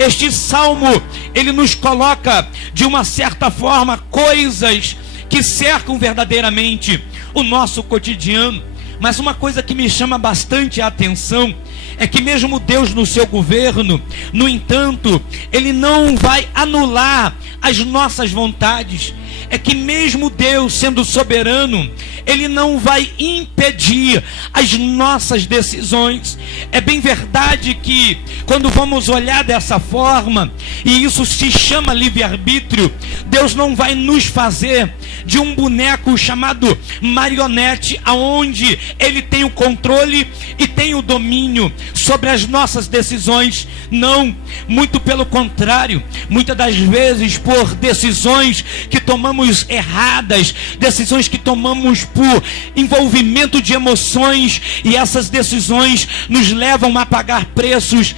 Este salmo, ele nos coloca de uma certa forma coisas que cercam verdadeiramente o nosso cotidiano. Mas uma coisa que me chama bastante a atenção é que mesmo Deus no seu governo, no entanto, Ele não vai anular as nossas vontades. É que mesmo Deus sendo soberano, Ele não vai impedir as nossas decisões. É bem verdade que quando vamos olhar dessa forma, e isso se chama livre-arbítrio, Deus não vai nos fazer de um boneco chamado marionete, aonde Ele tem o controle e tem o domínio sobre as nossas decisões. Não, muito pelo contrário. Muitas das vezes por decisões que tomamos erradas, decisões que tomamos por envolvimento de emoções, e essas decisões nos levam a pagar preços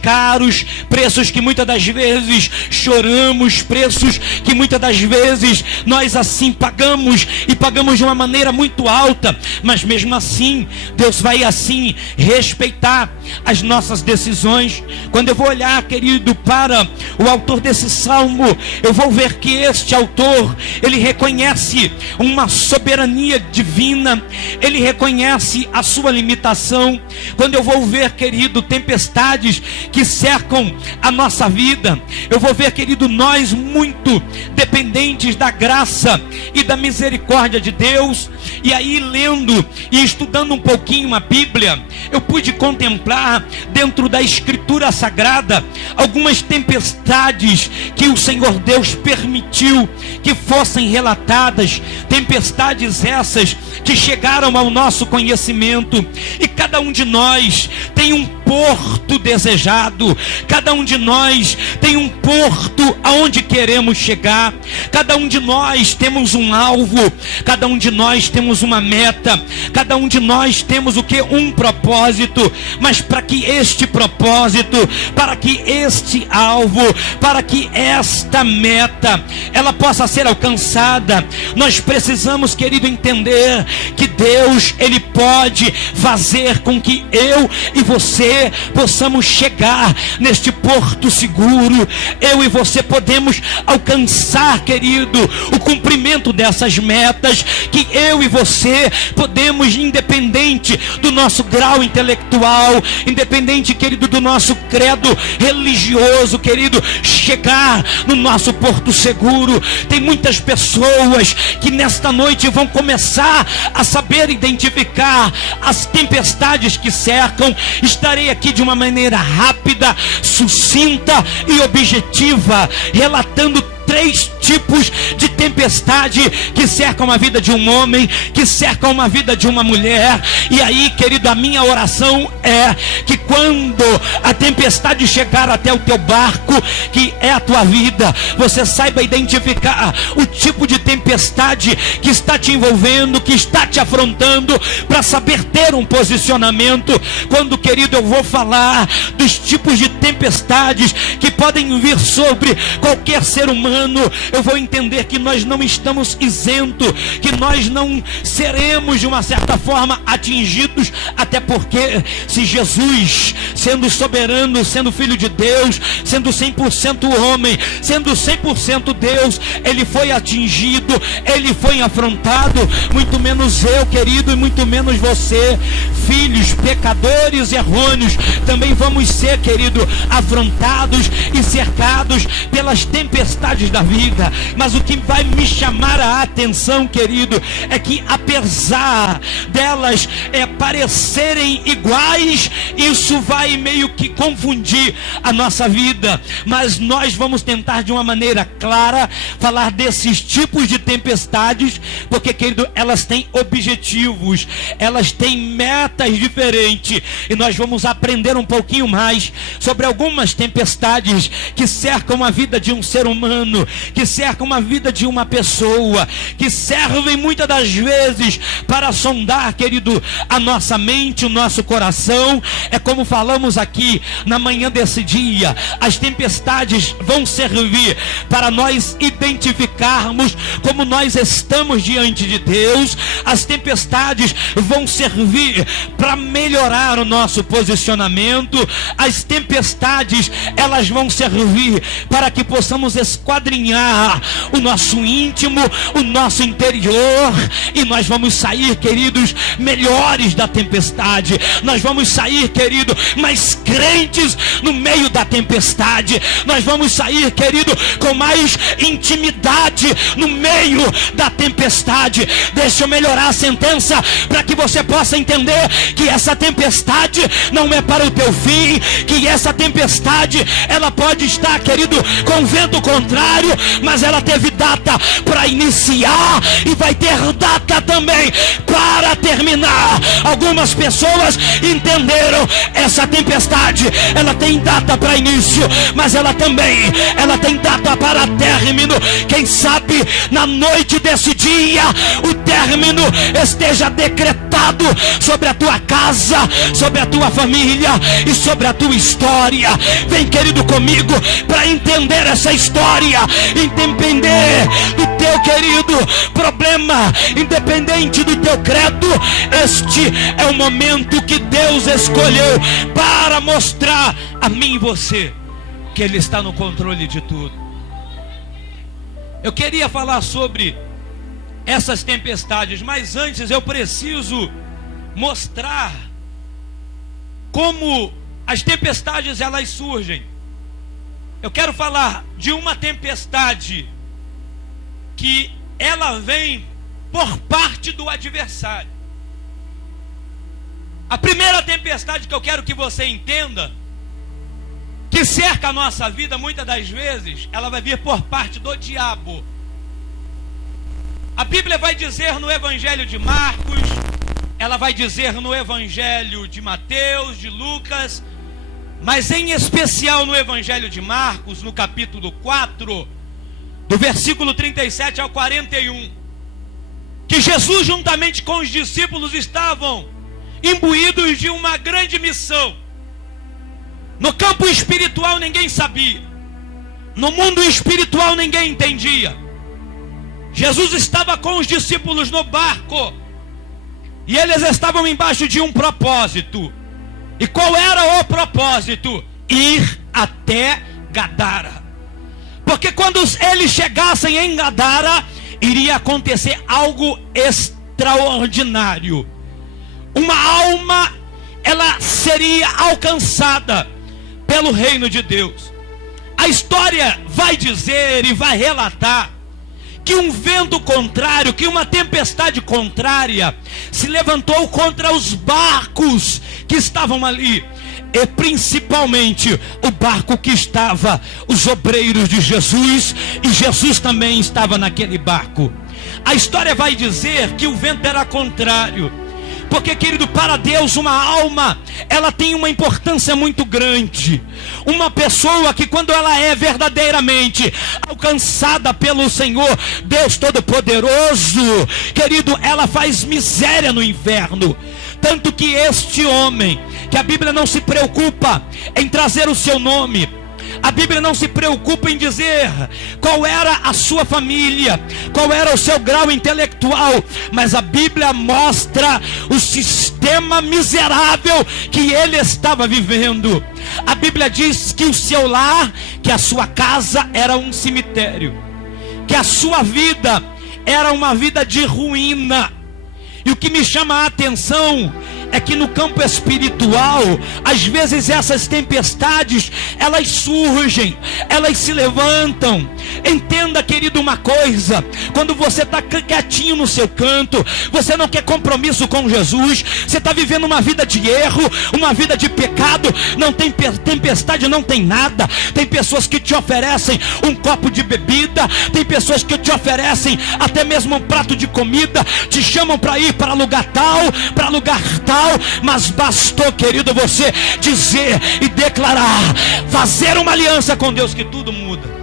caros, preços que muitas das vezes choramos, preços que muitas das vezes nós assim pagamos, e pagamos de uma maneira muito alta, mas mesmo assim Deus vai assim respeitar as nossas decisões. Quando eu vou olhar, querido, para o autor desse salmo, eu vou ver que este autor, ele reconhece uma soberania divina, ele reconhece a sua limitação. Quando eu vou ver, querido, tempestades que cercam a nossa vida, eu vou ver, querido, nós muito dependentes da graça e da misericórdia de Deus. E aí, lendo e estudando um pouquinho a Bíblia, eu pude contemplar dentro da Escritura Sagrada algumas tempestades que o Senhor Deus permitiu que fossem relatadas, tempestades essas que chegaram ao nosso conhecimento. E cada um de nós tem um porto desejado, cada um de nós tem um porto aonde queremos chegar, cada um de nós temos um alvo, cada um de nós temos uma meta, cada um de nós temos o que? Um propósito. Mas para que este propósito, para que este alvo, para que esta meta ela possa ser alcançada, nós precisamos, querido, entender que Deus, Ele pode fazer com que eu e você possamos chegar neste porto seguro. Eu e você podemos alcançar, querido, o cumprimento dessas metas, que eu e você podemos, independente do nosso grau intelectual, independente, querido, do nosso credo religioso, querido, chegar no nosso porto seguro. Tem muitas pessoas que nesta noite vão começar a saber identificar as tempestades que cercam. Estarei aqui de uma maneira rápida, sucinta e objetiva, relatando 3 tipos de tempestade que cercam a vida de um homem, que cercam a vida de uma mulher. E aí, querido, a minha oração é que quando a tempestade chegar até o teu barco, que é a tua vida, você saiba identificar o tipo de tempestade que está te envolvendo, que está te afrontando, para saber ter um posicionamento. Quando, querido, eu vou falar dos tipos de tempestades que podem vir sobre qualquer ser humano, eu vou entender que nós não estamos isentos, que nós não seremos de uma certa forma atingidos, até porque se Jesus, sendo soberano, sendo filho de Deus, sendo 100% homem, sendo 100% Deus, ele foi atingido, ele foi afrontado, muito menos eu, querido, e muito menos você, filhos pecadores errôneos, também vamos ser, querido, afrontados e cercados pelas tempestades da vida. Mas o que vai me chamar a atenção, querido, é que apesar delas parecerem iguais, isso vai meio que confundir a nossa vida. Mas nós vamos tentar de uma maneira clara falar desses tipos de tempestades, porque, querido, elas têm objetivos, elas têm metas diferentes, e nós vamos aprender um pouquinho mais sobre algumas tempestades que cercam a vida de um ser humano. maligno que cerca uma vida de uma pessoa, que servem muitas das vezes para sondar, querido, a nossa mente, o nosso coração. É como falamos aqui na manhã desse dia, as tempestades vão servir para nós identificarmos como nós estamos diante de Deus. As tempestades vão servir para melhorar o nosso posicionamento. As tempestades, elas vão servir para que possamos esquadrinhar o nosso íntimo, o nosso interior, e nós vamos sair, queridos, melhores da tempestade. Nós vamos sair, querido, mais crentes no meio da tempestade. Nós vamos sair, querido, com mais intimidade no meio da tempestade. Deixa eu melhorar a sentença para que você possa entender que essa tempestade não é para o teu fim, que essa tempestade, ela pode estar, querido, com vento contrário, mas ela teve data para iniciar e vai ter data também para terminar. Algumas pessoas entenderam essa tempestade, ela tem data para início, mas ela tem data para término. Quem sabe na noite desse dia o término esteja decretado sobre a tua casa, sobre a tua família e sobre a tua história. Vem, querido, comigo para entender essa história, independer do teu, querido, problema, independente do teu credo. Este é o momento que Deus escolheu para mostrar a mim e você que Ele está no controle de tudo. Eu queria falar sobre essas tempestades, mas antes eu preciso mostrar como as tempestades elas surgem. Eu quero falar de uma tempestade que ela vem por parte do adversário. A primeira tempestade que eu quero que você entenda, que cerca a nossa vida, muitas das vezes, ela vai vir por parte do diabo. A Bíblia vai dizer no Evangelho de Marcos, ela vai dizer no Evangelho de Mateus, de Lucas, mas em especial no Evangelho de Marcos, no capítulo 4, do versículo 37 ao 41, que Jesus juntamente com os discípulos estavam imbuídos de uma grande missão. No campo espiritual ninguém sabia, no mundo espiritual ninguém entendia. Jesus estava com os discípulos no barco e eles estavam embaixo de um propósito. E qual era o propósito? Ir até Gadara. Porque quando eles chegassem em Gadara, iria acontecer algo extraordinário. Uma alma, ela seria alcançada pelo reino de Deus. A história vai dizer e vai relatar que um vento contrário, que uma tempestade contrária se levantou contra os barcos que estavam ali, e principalmente o barco que estava os obreiros de Jesus, e Jesus também estava naquele barco. A história vai dizer que o vento era contrário, porque, querido, para Deus uma alma, ela tem uma importância muito grande. Uma pessoa que quando ela é verdadeiramente alcançada pelo Senhor, Deus Todo-Poderoso, querido, ela faz miséria no inferno. Tanto que este homem, que a Bíblia não se preocupa em trazer o seu nome, a Bíblia não se preocupa em dizer qual era a sua família, qual era o seu grau intelectual, mas a Bíblia mostra o sistema miserável que ele estava vivendo. A Bíblia diz que o seu lar, que a sua casa era um cemitério, que a sua vida era uma vida de ruína. E o que me chama a atenção é que no campo espiritual, às vezes essas tempestades, elas surgem, elas se levantam. Entenda, querido, uma coisa: quando você está quietinho no seu canto, você não quer compromisso com Jesus, você está vivendo uma vida de erro, uma vida de pecado, não tem tempestade, não tem nada. Tem pessoas que te oferecem um copo de bebida, tem pessoas que te oferecem até mesmo um prato de comida, te chamam para ir para lugar tal, para lugar tal, mas bastou, querido, você dizer e declarar, fazer uma aliança com Deus, que tudo muda.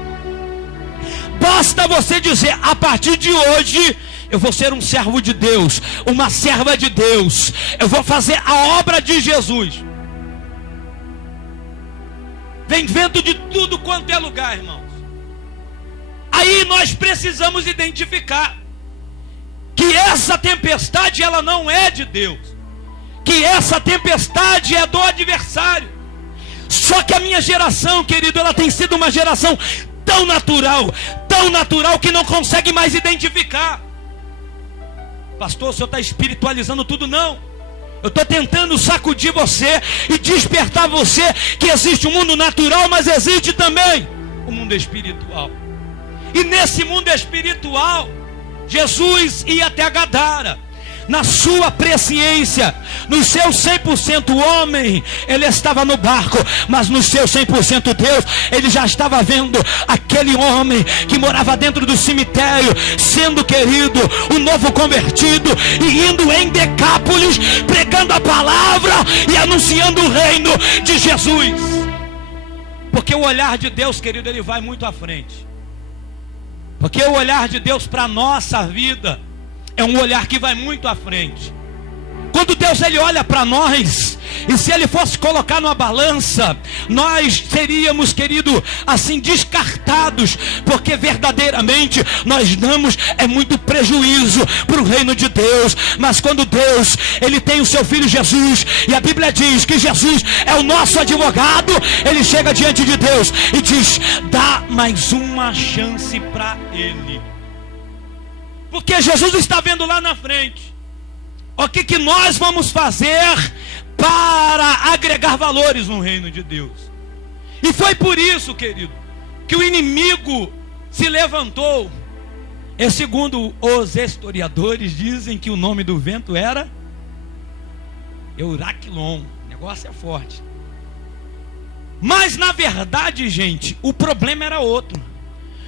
Basta você dizer: a partir de hoje eu vou ser um servo de Deus, uma serva de Deus, eu vou fazer a obra de Jesus. Vem vento de tudo quanto é lugar, irmãos. Aí nós precisamos identificar que essa tempestade, ela não é de Deus, que essa tempestade é do adversário. Só que a minha geração, querido, ela tem sido uma geração tão natural que não consegue mais identificar. Pastor, o senhor está espiritualizando tudo? Não. Eu estou tentando sacudir você e despertar você que existe um mundo natural, mas existe também o mundo espiritual. E nesse mundo espiritual, Jesus ia até Gadara. Na sua presciência, no seu 100% homem, ele estava no barco, mas no seu 100% Deus, ele já estava vendo aquele homem que morava dentro do cemitério, sendo querido, um novo convertido, e indo em Decápolis, pregando a palavra e anunciando o reino de Jesus. Porque o olhar de Deus, querido, ele vai muito à frente. Porque o olhar de Deus para a nossa vida é um olhar que vai muito à frente. Quando Deus ele olha para nós, e se ele fosse colocar numa balança, nós seríamos, querido, assim descartados, porque verdadeiramente nós damos muito prejuízo para o reino de Deus. Mas quando Deus ele tem o seu filho Jesus, e a Bíblia diz que Jesus é o nosso advogado, ele chega diante de Deus e diz: dá mais uma chance para ele. Porque Jesus está vendo lá na frente o que nós vamos fazer para agregar valores no reino de Deus. E foi por isso, querido, que o inimigo se levantou. E segundo os historiadores, dizem que o nome do vento era Euraquilon. O negócio é forte. Mas na verdade, gente, o problema era outro.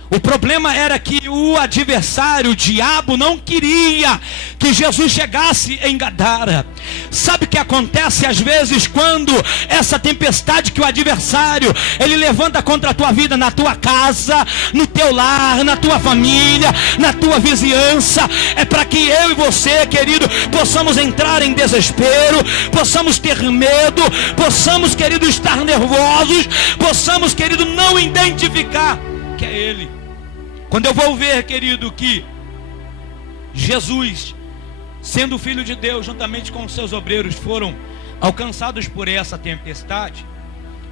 O problema era que o adversário, o diabo, não queria que Jesus chegasse em Gadara. Sabe o que acontece às vezes quando essa tempestade que o adversário ele levanta contra a tua vida, na tua casa, no teu lar, na tua família, na tua vizinhança? É para que eu e você, querido, possamos entrar em desespero, possamos ter medo, possamos, querido, estar nervosos, possamos, querido, não identificar que é Ele. Quando eu vou ver, querido, que Jesus, sendo filho de Deus, juntamente com os seus obreiros, foram alcançados por essa tempestade,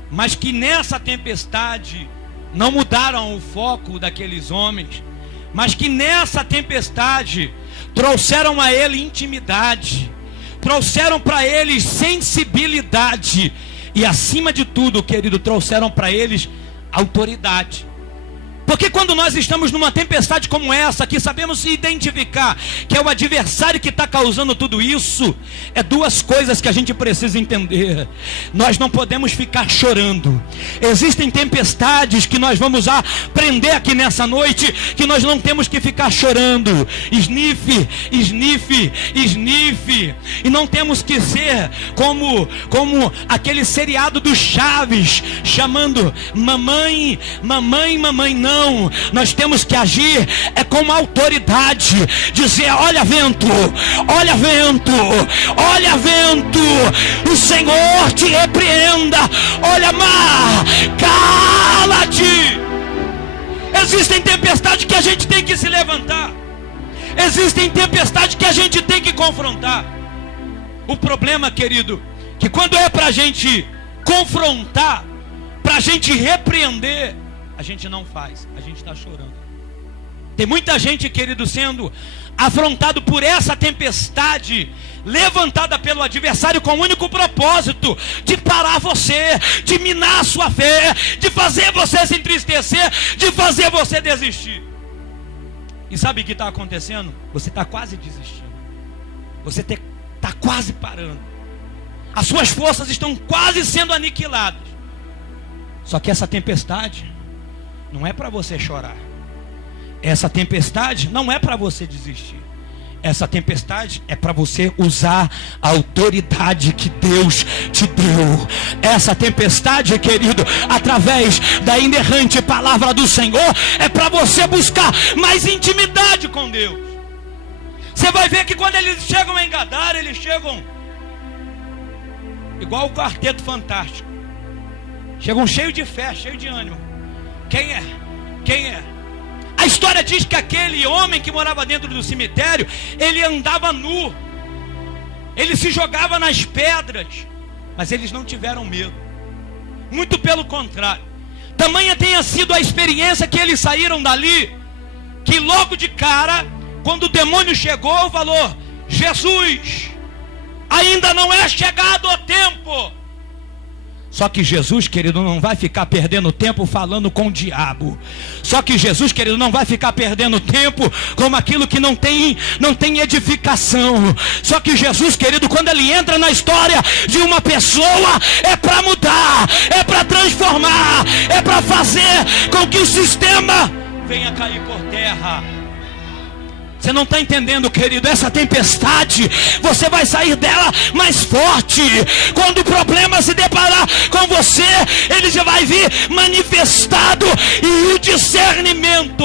mas que nessa tempestade não mudaram o foco daqueles homens, mas que nessa tempestade trouxeram a ele intimidade, trouxeram para eles sensibilidade e, acima de tudo, querido, trouxeram para eles autoridade. Porque quando nós estamos numa tempestade como essa, que sabemos se identificar que é o adversário que está causando tudo isso, é duas coisas que a gente precisa entender. Nós não podemos ficar chorando. Existem tempestades que nós vamos aprender aqui nessa noite, que nós não temos que ficar chorando. Sniff, sniff, sniff. E não temos que ser como aquele seriado do Chaves, chamando mamãe, mamãe, mamãe. Não. Nós temos que agir com autoridade, dizer: olha vento, olha vento, olha vento, o Senhor te repreenda, olha mar, cala-te. Existem tempestades que a gente tem que se levantar, existem tempestades que a gente tem que confrontar. O problema, querido, que quando é para a gente confrontar, para a gente repreender, a gente não faz, a gente está chorando. Tem muita gente, querido, sendo afrontado por essa tempestade levantada pelo adversário com o único propósito de parar você, de minar a sua fé, de fazer você se entristecer, de fazer você desistir. E sabe o que está acontecendo? Você está quase desistindo, você está quase parando, as suas forças estão quase sendo aniquiladas. Só que essa tempestade não é para você chorar. Essa tempestade não é para você desistir. Essa tempestade é para você usar a autoridade que Deus te deu. Essa tempestade, querido, através da inerrante palavra do Senhor, é para você buscar mais intimidade com Deus. Você vai ver que quando eles chegam em Gadara, eles chegam igual o Quarteto Fantástico. Chegam cheio de fé, cheio de ânimo. Quem é? Quem é? A história diz que aquele homem que morava dentro do cemitério, ele andava nu, ele se jogava nas pedras, mas eles não tiveram medo, muito pelo contrário. Tamanha tenha sido a experiência que eles saíram dali, que logo de cara, quando o demônio chegou, falou: Jesus, ainda não é chegado o tempo. Só que Jesus, querido, não vai ficar perdendo tempo falando com o diabo. Só que Jesus, querido, não vai ficar perdendo tempo com aquilo que não tem edificação. Só que Jesus, querido, quando ele entra na história de uma pessoa, é para mudar, é para transformar, é para fazer com que o sistema venha cair por terra. Você não está entendendo, querido? Essa tempestade, você vai sair dela mais forte. Quando o problema se deparar com você, ele já vai vir manifestado, e o discernimento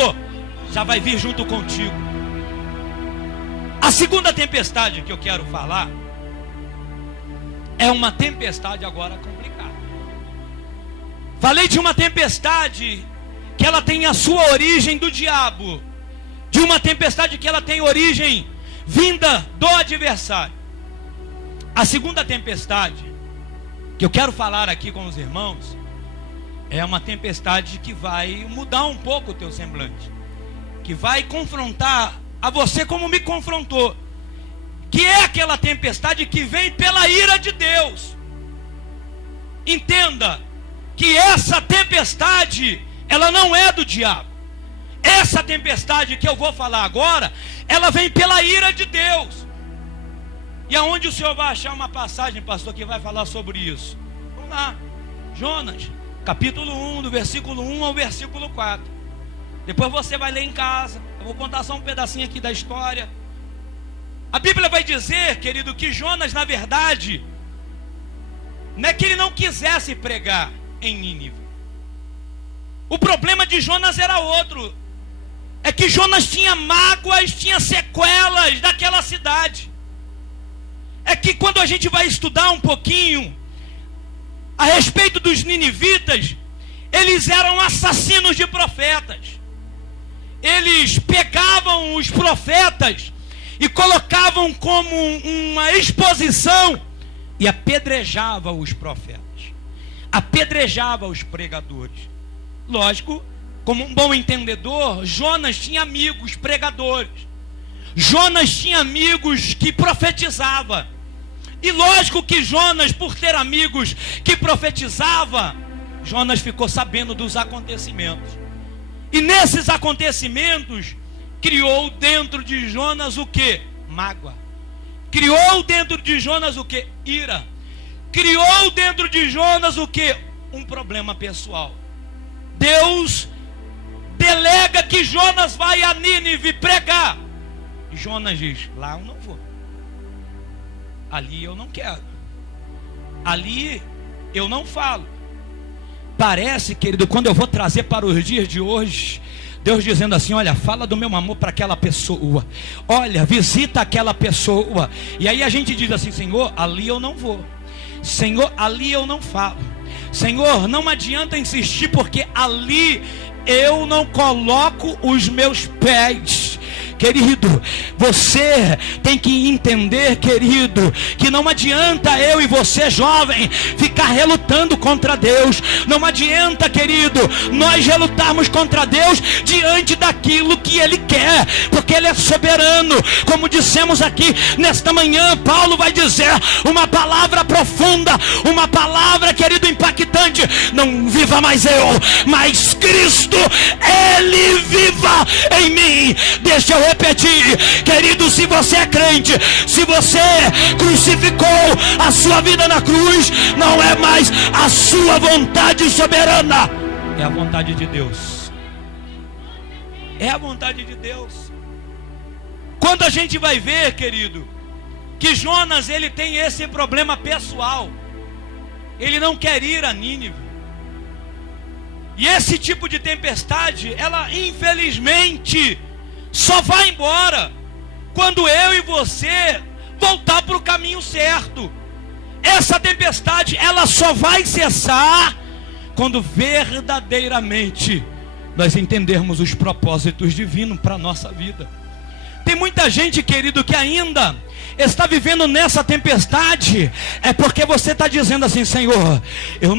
já vai vir junto contigo. A segunda tempestade que eu quero falar é uma tempestade agora complicada. Falei de uma tempestade que ela tem a sua origem do diabo, de uma tempestade que ela tem origem vinda do adversário. A segunda tempestade que eu quero falar aqui com os irmãos é uma tempestade que vai mudar um pouco o teu semblante, que vai confrontar a você como me confrontou, que é aquela tempestade que vem pela ira de Deus. Entenda que essa tempestade, ela não é do diabo. Essa tempestade que eu vou falar agora, ela vem pela ira de Deus. E aonde o senhor vai achar uma passagem, pastor, que vai falar sobre isso? Vamos lá, Jonas, capítulo 1, do versículo 1 ao versículo 4. Depois você vai ler em casa. Eu vou contar só um pedacinho aqui da história. A Bíblia vai dizer, querido, que Jonas, na verdade, não é que ele não quisesse pregar em Nínive. O problema de Jonas era outro. É que Jonas tinha mágoas, tinha sequelas daquela cidade. É que quando a gente vai estudar um pouquinho a respeito dos ninivitas, eles eram assassinos de profetas. Eles pegavam os profetas e colocavam como uma exposição e apedrejavam os profetas, apedrejavam os pregadores. Lógico, como um bom entendedor, Jonas tinha amigos pregadores. Jonas tinha amigos que profetizavam. E lógico que Jonas, por ter amigos que profetizavam, Jonas ficou sabendo dos acontecimentos. E nesses acontecimentos, criou dentro de Jonas o que? Mágoa. Criou dentro de Jonas o que? Ira. Criou dentro de Jonas o que? Um problema pessoal. Deus delega que Jonas vai a Nínive pregar. E Jonas diz: lá eu não vou. Ali eu não quero. Ali eu não falo. Parece, querido, quando eu vou trazer para os dias de hoje, Deus dizendo assim: olha, fala do meu amor para aquela pessoa. Olha, visita aquela pessoa. E aí a gente diz assim: Senhor, ali eu não vou. Senhor, ali eu não falo. Senhor, não adianta insistir, porque ali eu não coloco os meus pés. Querido, você tem que entender, querido, que não adianta eu e você, jovem, ficar relutando contra Deus. Não adianta, querido, nós relutarmos contra Deus diante daquilo que Ele quer, porque Ele é soberano. Como dissemos aqui nesta manhã, Paulo vai dizer uma palavra profunda, uma palavra, querido, impactante: não viva mais eu, mas Cristo, Ele viva em mim. Deixa eu repetir, querido, se você é crente, se você crucificou a sua vida na cruz, não é mais a sua vontade soberana, é a vontade de Deus. É a vontade de Deus. Quando a gente vai ver, querido, que Jonas, ele tem esse problema pessoal, ele não quer ir a Nínive. E esse tipo de tempestade, ela infelizmente só vai embora quando eu e você voltar para o caminho certo. Essa tempestade, ela só vai cessar quando verdadeiramente nós entendermos os propósitos divinos para a nossa vida. Tem muita gente, querido, que ainda está vivendo nessa tempestade, é porque você está dizendo assim: Senhor, eu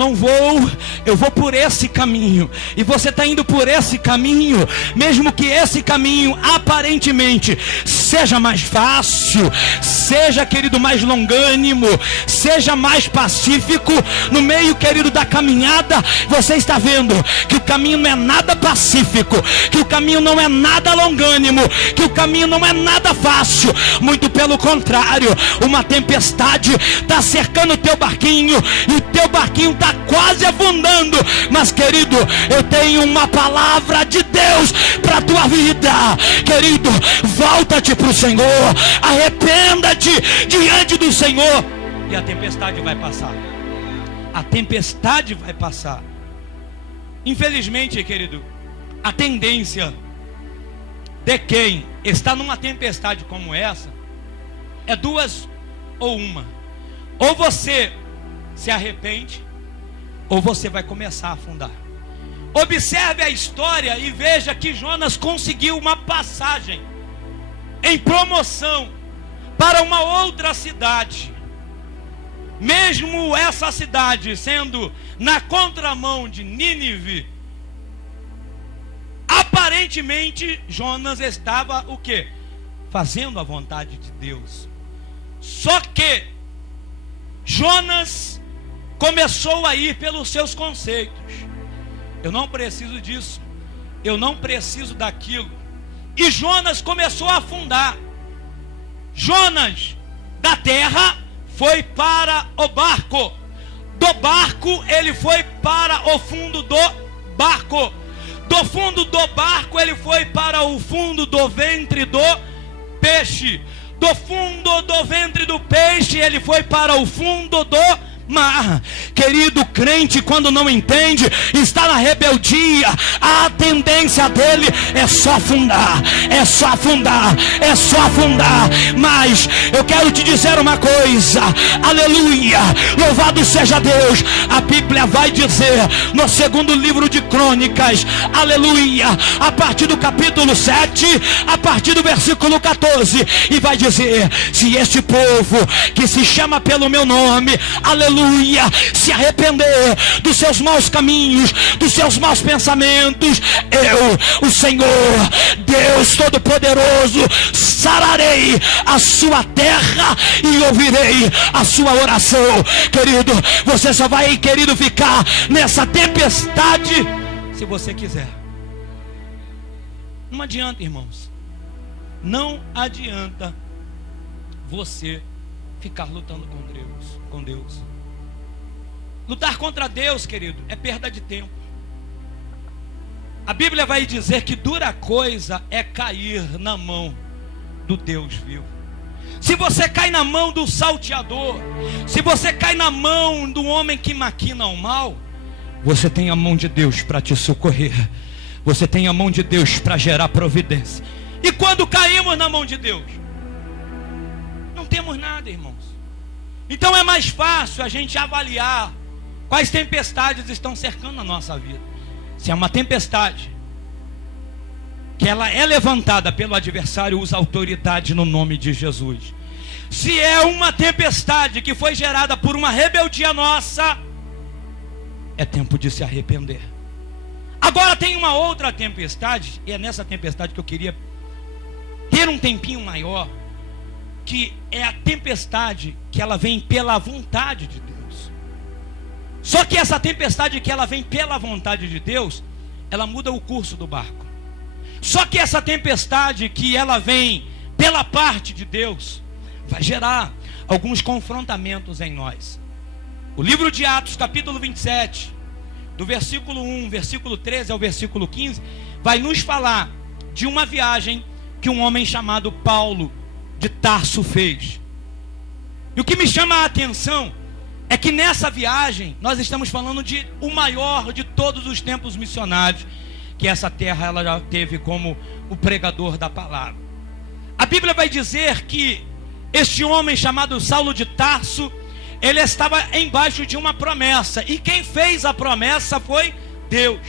vou por esse caminho, e você está indo por esse caminho, mesmo que esse caminho aparentemente seja mais fácil, seja, querido, mais longânimo, seja mais pacífico. No meio, querido, da caminhada, você está vendo que o caminho não é nada pacífico, que o caminho não é nada longânimo, que o caminho não é nada fácil. Muito pelo contrário, uma tempestade está cercando o teu barquinho, e o teu barquinho está quase afundando. Mas, querido, eu tenho uma palavra de Deus para a tua vida. Querido, volta-te para o Senhor, arrependa-te diante do Senhor, e a tempestade vai passar. A tempestade vai passar. Infelizmente, querido, a tendência de quem está numa tempestade como essa é duas ou uma: ou você se arrepende, ou você vai começar a afundar. Observe a história e veja que Jonas conseguiu uma passagem em promoção para uma outra cidade, mesmo essa cidade sendo na contramão de Nínive. Aparentemente Jonas estava o quê? Fazendo a vontade de Deus. Só que Jonas começou a ir pelos seus conceitos. Eu não preciso disso, eu não preciso daquilo. E Jonas começou a afundar. Jonas da terra foi para o barco, do barco ele foi para o fundo do barco, do fundo do barco ele foi para o fundo do ventre do peixe, do fundo do ventre do peixe ele foi para o fundo do mar. Querido, crente, quando não entende, está na rebeldia, a tendência dele é só afundar, é só afundar, é só afundar. Mas eu quero te dizer uma coisa, aleluia, louvado seja Deus. A Bíblia vai dizer no segundo livro de Crônicas, aleluia, a partir do capítulo 7, a partir do versículo 14, e vai dizer: se este povo que se chama pelo meu nome, aleluia, se arrepender dos seus maus caminhos, dos seus maus pensamentos, eu, o Senhor, Deus Todo-Poderoso, sararei a sua terra e ouvirei a sua oração. Querido, você só vai, querido, ficar nessa tempestade se você quiser. Não adianta, irmãos, não adianta você ficar lutando com Deus. Lutar contra Deus, querido, é perda de tempo. A Bíblia vai dizer que dura coisa é cair na mão do Deus vivo. Se você cai na mão do salteador, se você cai na mão do homem que maquina o mal, você tem a mão de Deus para te socorrer. Você tem a mão de Deus para gerar providência. E quando caímos na mão de Deus, não temos nada, irmãos. Então é mais fácil a gente avaliar quais tempestades estão cercando a nossa vida. Se é uma tempestade que ela é levantada pelo adversário, usa autoridade no nome de Jesus. Se é uma tempestade que foi gerada por uma rebeldia nossa, é tempo de se arrepender. Agora tem uma outra tempestade, e é nessa tempestade que eu queria ter um tempinho maior, que é a tempestade que ela vem pela vontade de Deus. Só que essa tempestade que ela vem pela vontade de Deus, ela muda o curso do barco. Só que essa tempestade que ela vem pela parte de Deus, vai gerar alguns confrontamentos em nós. O livro de Atos, capítulo 27, do versículo 1, versículo 13 ao versículo 15, vai nos falar de uma viagem que um homem chamado Paulo de Tarso fez. E o que me chama a atenção é que nessa viagem nós estamos falando de o maior de todos os tempos missionários que essa terra ela já teve como o pregador da palavra. A Bíblia vai dizer que este homem chamado Saulo de Tarso, ele estava embaixo de uma promessa, e quem fez a promessa foi Deus,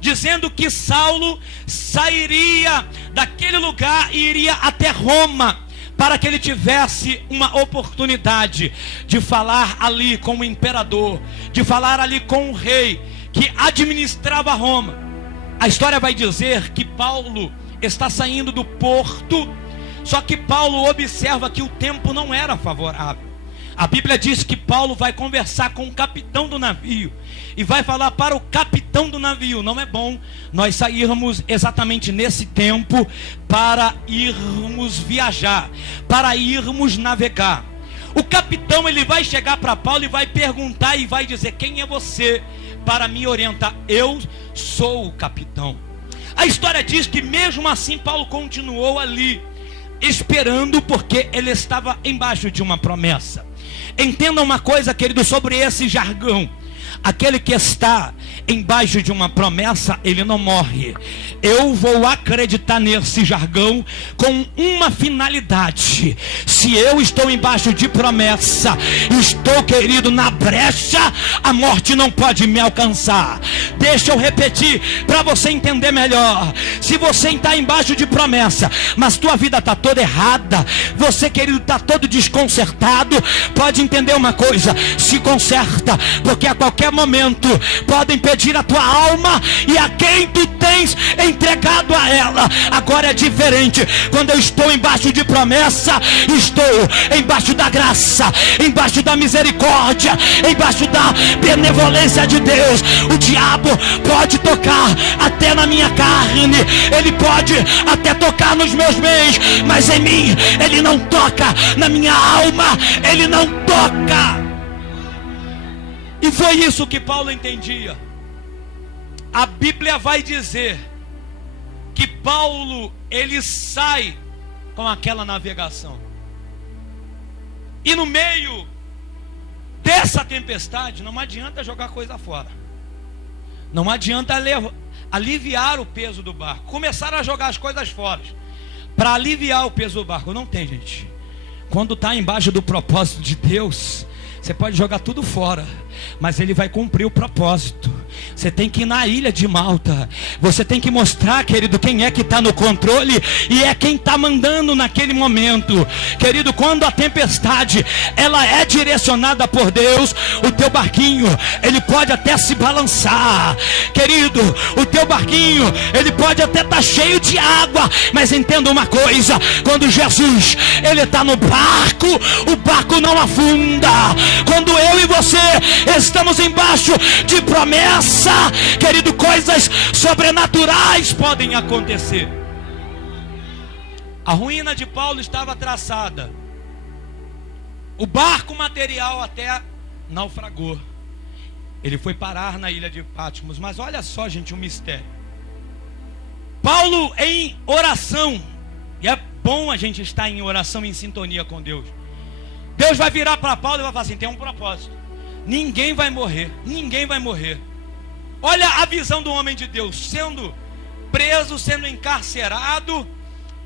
dizendo que Saulo sairia daquele lugar e iria até Roma, para que ele tivesse uma oportunidade de falar ali com o imperador, de falar ali com o rei que administrava Roma. A história vai dizer que Paulo está saindo do porto, só que Paulo observa que o tempo não era favorável. A Bíblia diz que Paulo vai conversar com o capitão do navio e vai falar para o capitão do navio: não é bom nós sairmos exatamente nesse tempo para irmos viajar, para irmos navegar. O capitão ele vai chegar para Paulo e vai perguntar e vai dizer: quem é você para me orientar? Eu sou o capitão. A história diz que mesmo assim Paulo continuou ali, esperando, porque ele estava embaixo de uma promessa. Entenda uma coisa, querido, sobre esse jargão: aquele que está embaixo de uma promessa, ele não morre. Eu vou acreditar nesse jargão com uma finalidade: se eu estou embaixo de promessa, estou, querido, na brecha, a morte não pode me alcançar. Deixa eu repetir para você entender melhor. Se você está embaixo de promessa, mas tua vida está toda errada, você, querido, está todo desconcertado, pode entender uma coisa: se conserta, porque a qualquer momento podem pedir a tua alma e a quem tu tens entregado a ela. Agora é diferente. Quando eu estou embaixo de promessa, estou embaixo da graça, embaixo da misericórdia, embaixo da benevolência de Deus. O diabo pode tocar até na minha carne, ele pode até tocar nos meus bens, mas em mim ele não toca, na minha alma ele não toca. E foi isso que Paulo entendia. A Bíblia vai dizer que Paulo, ele sai com aquela navegação. E no meio dessa tempestade, não adianta jogar coisa fora. Não adianta aliviar o peso do barco. Começaram a jogar as coisas fora para aliviar o peso do barco. Não tem, gente. Quando está embaixo do propósito de Deus, você pode jogar tudo fora, mas ele vai cumprir o propósito. Você tem que ir na ilha de Malta. Você tem que mostrar, querido, quem é que está no controle e é quem está mandando naquele momento. Querido, quando a tempestade ela é direcionada por Deus, o teu barquinho ele pode até se balançar. Querido, o teu barquinho ele pode até estar cheio de água, mas entenda uma coisa: quando Jesus ele está no barco, o barco não afunda. Quando eu e você estamos embaixo de promessa, querido, coisas sobrenaturais podem acontecer. A ruína de Paulo estava traçada. O barco material até naufragou. Ele foi parar na ilha de Patmos. Mas olha só, gente, um mistério. Paulo em oração, e é bom a gente estar em oração, em sintonia com Deus. Deus vai virar para Paulo e vai falar assim: tem um propósito. Ninguém vai morrer. Ninguém vai morrer. Olha a visão do homem de Deus, sendo preso, sendo encarcerado,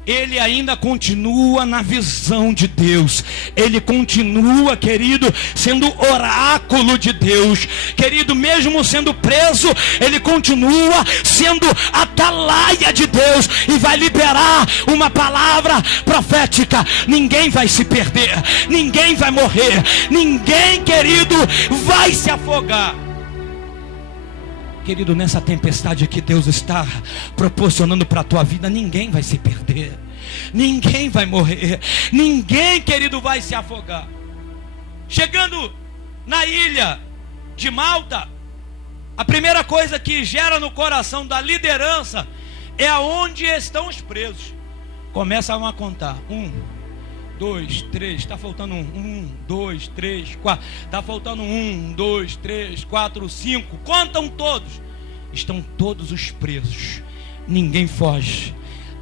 ele ainda continua na visão de Deus. Ele continua, querido, sendo oráculo de Deus. Querido, mesmo sendo preso, ele continua sendo atalaia de Deus e vai liberar uma palavra profética. Ninguém vai se perder, ninguém vai morrer, ninguém, querido, vai se afogar. Querido, nessa tempestade que Deus está proporcionando para a tua vida, ninguém vai se perder, ninguém vai morrer, ninguém, querido, vai se afogar. Chegando na ilha de Malta, a primeira coisa que gera no coração da liderança é aonde estão os presos. Começam a contar: 1, 2, 3, está faltando 1, 2, 3, 4, está faltando 1, 2, 3, 4, 5, contam todos, estão todos os presos, ninguém foge.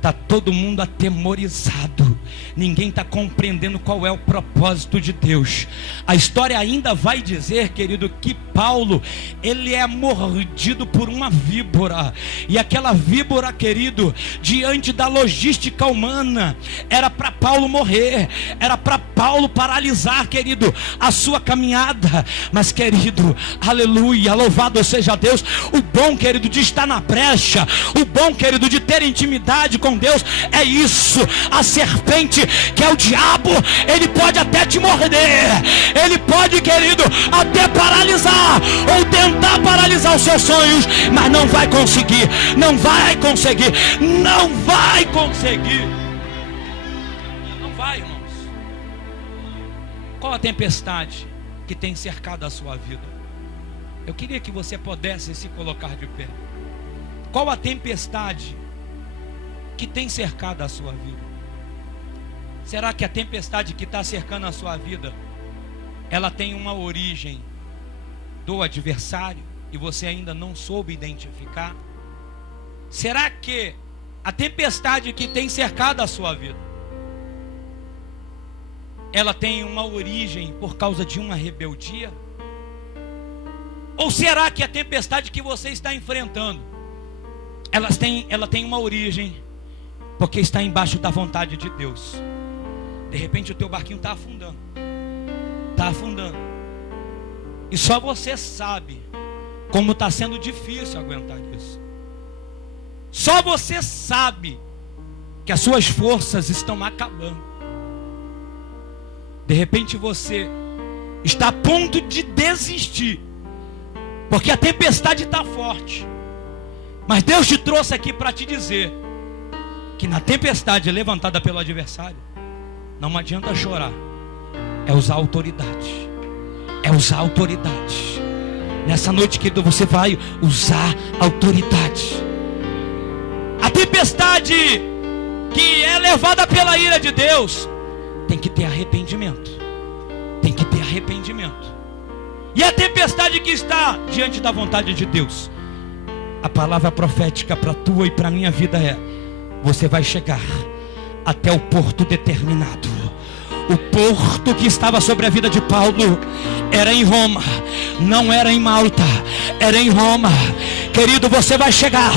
Está todo mundo atemorizado. Ninguém está compreendendo qual é o propósito de Deus. A história ainda vai dizer, querido, que Paulo, ele é mordido por uma víbora. E aquela víbora, querido, diante da logística humana, era para Paulo morrer. Era para Paulo paralisar, querido, a sua caminhada. Mas, querido, aleluia, louvado seja Deus. O bom, querido, de estar na brecha, o bom, querido, de ter intimidade com Deus, é isso. A serpente, que é o diabo, ele pode até te morder, ele pode, querido, até paralisar, ou tentar paralisar os seus sonhos, mas não vai conseguir, não vai conseguir, não vai conseguir, não vai, irmãos. Qual a tempestade que tem cercado a sua vida? Eu queria que você pudesse se colocar de pé. Qual a tempestade que tem cercado a sua vida? Será que a tempestade que está cercando a sua vida, ela tem uma origem do adversário e você ainda não soube identificar? Será que a tempestade que tem cercado a sua vida, ela tem uma origem por causa de uma rebeldia? Ou será que a tempestade que você está enfrentando, ela tem uma origem porque está embaixo da vontade de Deus? De repente o teu barquinho está afundando. Está afundando. E só você sabe como está sendo difícil aguentar isso. Só você sabe que as suas forças estão acabando. De repente você está a ponto de desistir, porque a tempestade está forte. Mas Deus te trouxe aqui para te dizer que na tempestade levantada pelo adversário, não adianta chorar, é usar autoridade. É usar autoridade. Nessa noite, querido, você vai usar autoridade. A tempestade que é levada pela ira de Deus tem que ter arrependimento. Tem que ter arrependimento. E a tempestade que está diante da vontade de Deus, a palavra profética para a tua e para a minha vida é: você vai chegar até o porto determinado. O porto que estava sobre a vida de Paulo era em Roma, não era em Malta, era em Roma. Querido, você vai chegar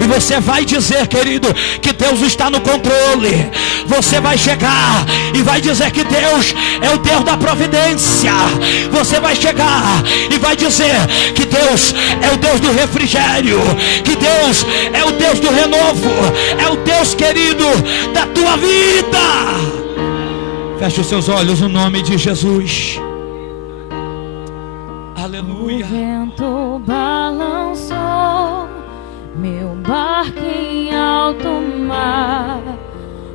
e você vai dizer, querido, que Deus está no controle. Você vai chegar e vai dizer que Deus é o Deus da providência. Você vai chegar e vai dizer que Deus é o Deus do refrigério, que Deus é o Deus do renovo, é o Deus, querido, da tua vida. Feche os seus olhos no nome de Jesus. Aleluia. O vento balançou meu barco em alto mar,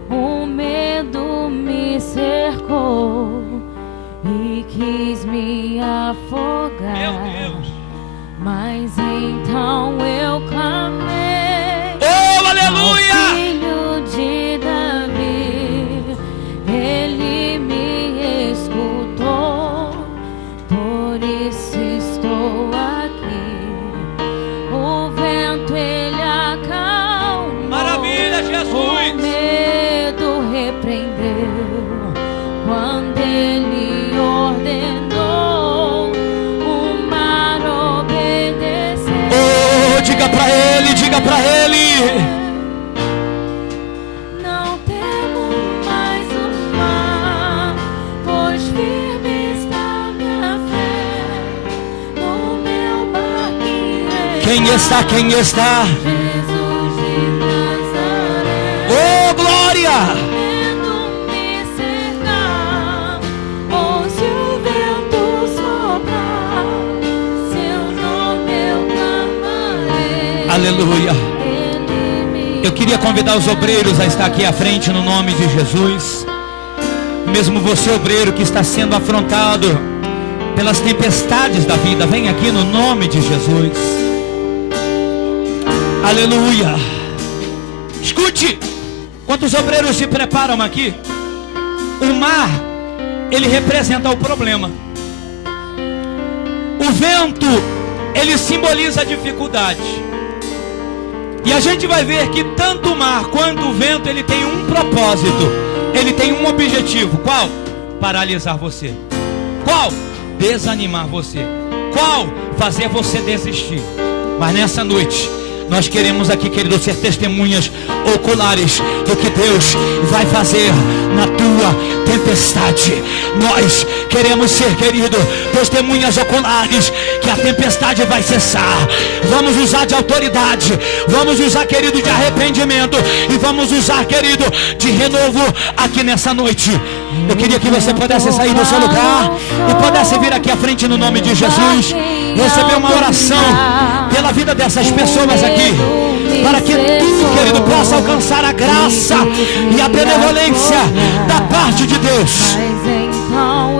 o medo me cercou e quis me afogar. Meu Deus. Mas então eu clamei, oh, aleluia! ao Filho de Davi, ele me escutou, por isso estou aqui. O vento ele acalmou, Maravilha, Jesus! o medo repreendeu quando ele ordenou, o mar obedeceu. Oh, diga para ele, diga para ele. Não temo mais o mar, pois firme está minha fé, no meu barquinho Quem está? Quem está? Jesus de Nazaré. Oh, glória! Vento me cercar, ou se o vento soprar, seu nome eu clamarei. Aleluia! Ele me Eu queria convidar os obreiros a estar aqui à frente no nome de Jesus. Mesmo você, obreiro, que está sendo afrontado pelas tempestades da vida, vem aqui no nome de Jesus. Aleluia! Escute, quando os obreiros se preparam aqui, o mar, ele representa o problema. O vento, ele simboliza a dificuldade. E a gente vai ver que tanto o mar quanto o vento, ele tem um propósito. Ele tem um objetivo. Qual? Paralisar você. Qual? Desanimar você. Qual? Fazer você desistir. Mas nessa noite, nós queremos aqui, querido, ser testemunhas oculares do que Deus vai fazer na tua tempestade. Nós queremos ser, querido, testemunhas oculares que a tempestade vai cessar. Vamos usar de autoridade, vamos usar, querido, de arrependimento, e vamos usar, querido, de renovo aqui nessa noite. Eu queria que você pudesse sair do seu lugar e pudesse vir aqui à frente no nome de Jesus, receber uma oração pela vida dessas pessoas aqui, para que tu, querido, possa alcançar a graça e a benevolência da parte de Deus. Mas então